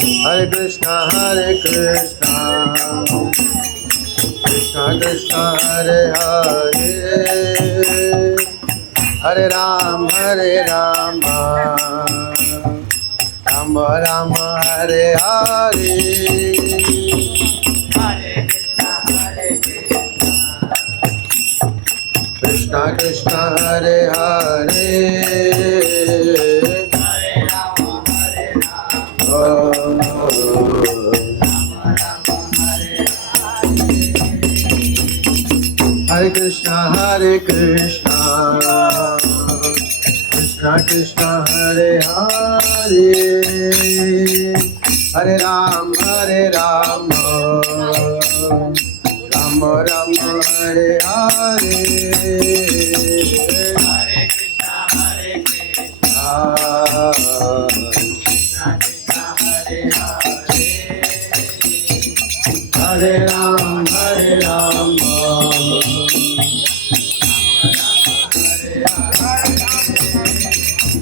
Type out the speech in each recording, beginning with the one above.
Hare Krishna, Krishna Krishna, Hare Hare, Hare Rama, Rama Rama, Hare Hare. Krishna Krishna, Hare Hare, Hare Krishna, Krishna Krishna, Hare Hare, Hare Rama, Rama Rama, Hare Hare. Hare Ram, Hare Rama,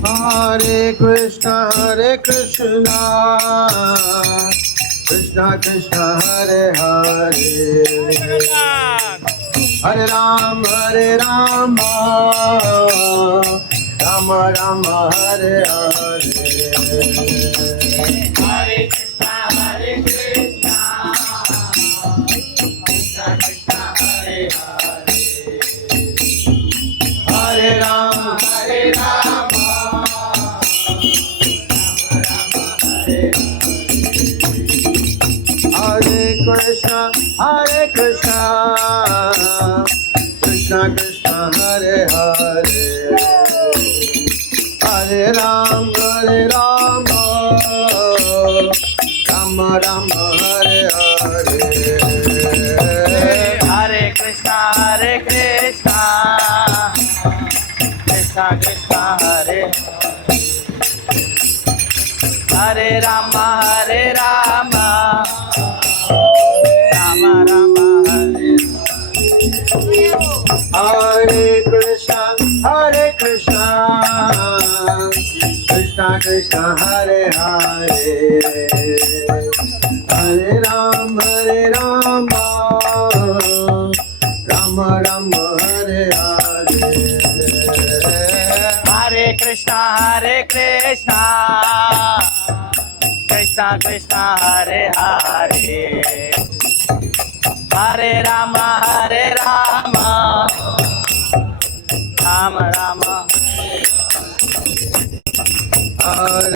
Hare Krishna, Krishna Krishna, Hare Hare, Hare Rama, Rama Rama, Hare Hare. Hare Rama, Hare Krishna, Krishna Krishna, Hare Hare, Hare Rama, Rama Rama, Hare Hare. Hare Krishna, Krishna Krishna, Hare Hare Rama, Rama Rama, Hare Hare Krishna, Krishna Krishna, Hare Hare, Hare Rama, Rama Rama, Hare Hare. Hare Krishna, Krishna Krishna, Hare Hare, Hare Rama, Rama Rama. Hare